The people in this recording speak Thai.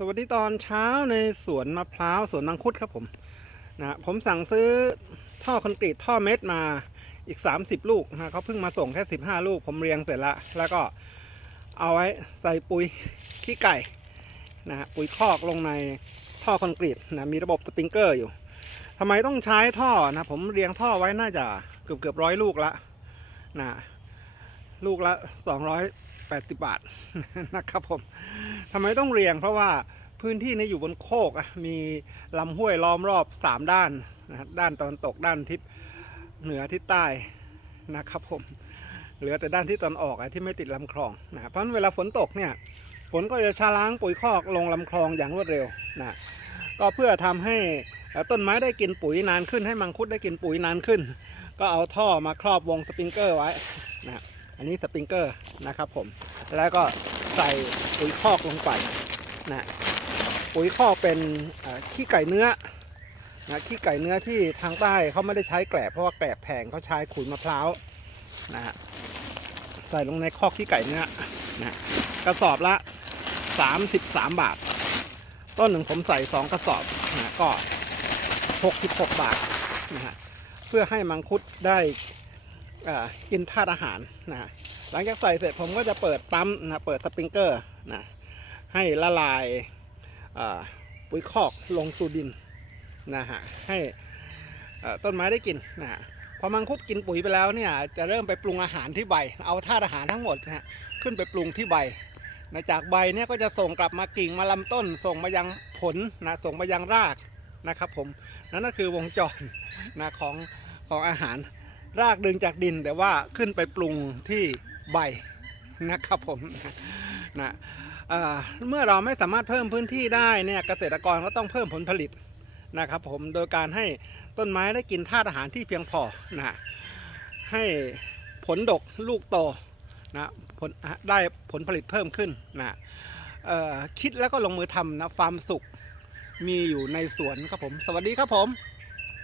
สวัสดีตอนเช้าในสวนมะพร้าวสวนมังคุดครับผมนะผมสั่งซื้อท่อคอนกรีตท่อเม็ดมาอีก 30 ลูกนะเขาเพิ่งมาส่งแค่ 15 ลูก ผมเรียงเสร็จล้วแล้วก็เอาไว้ใส่ปุ๋ยขี้ไก่นะปุ๋ยคอกลงในท่อคอนกรีตนะมีระบบสปริงเกอร์อยู่ทำไมต้องใช้ท่อนะผมเรียงท่อไว้น่าจะเกือบเกือบร้อยลูกละนะลูกละ 80 บาทนะครับผมทำไมต้องเรียงเพราะว่าพื้นที่นี้อยู่บนโคกมีลำห้วยล้อมรอบสามด้านนะด้านตะวันตกด้านทิศเหนือทิศใต้นะครับผมเหลือแต่ด้านที่ตะวันออกที่ไม่ติดลำคลองนะเพราะเวลาฝนตกเนี่ยฝนก็จะชะล้างปุ๋ยคอกลงลำคลองอย่างรวดเร็วนะก็เพื่อทำให้ต้นไม้ได้กินปุ๋ยนานขึ้นให้มังคุดได้กินปุ๋ยนานขึ้น ก็เอาท่อมาครอบวงสปริงเกอร์ไว้ อันนี้สปริงเกอร์นะครับผม แล้วก็ใส่ปุ๋ยคอกลงไปนะปุ๋ยคอกเป็นขี้ไก่เนื้อนะขี้ไก่เนื้อที่ทางใต้เขาไม่ได้ใช้แกลบเพราะว่าแกลบแพงเขาใช้ขุยมะพร้าวนะฮะใส่ลงในคอกขี้ไก่เนื้อนะกระสอบละ 33 บาท ต้นหนึ่งผมใส่ 2 กระสอบนะก็ 66 บาทนะฮะเพื่อให้มังคุดได้ กินธาตุอาหารนะฮะหลังจากใส่เสร็จผมก็จะเปิดปั๊มนะเปิดสปริงเกอร์นะให้ละลายปุ๋ยคอกลงสู่ดินนะฮะให้ต้นไม้ได้กินนะฮะพอมังคุดกินปุ๋ยไปแล้วเนี่ยจะเริ่มไปปรุงอาหารที่ใบ เอาธาตุอาหารทั้งหมดนะฮะขึ้นไปปรุงที่ใบนะจากใบเนี่ยก็จะส่งกลับมากิ่งมาลำต้น ส่งมายังผลนะส่งมายังรากนะครับผมนั่นก็คือวงจรนะของของอาหาร รากดึงจากดินแต่ว่าขึ้นไปปรุงที่ใบนะครับผมนะเเมื่อเราไม่สามารถเพิ่มพื้นที่ได้เนี่ยเกษตรกรก็ต้องเพิ่มผลผลิตนะครับผมโดยการให้ต้นไม้ได้กินธาตุอาหารที่เพียงพอนะให้ผลดกลูกโตนะผลได้ผลผลิตเพิ่มขึ้นนะคิดแล้วก็ลงมือทำนะฟาร์มสุขมีอยู่ในสวนครับผม สวัสดีครับผม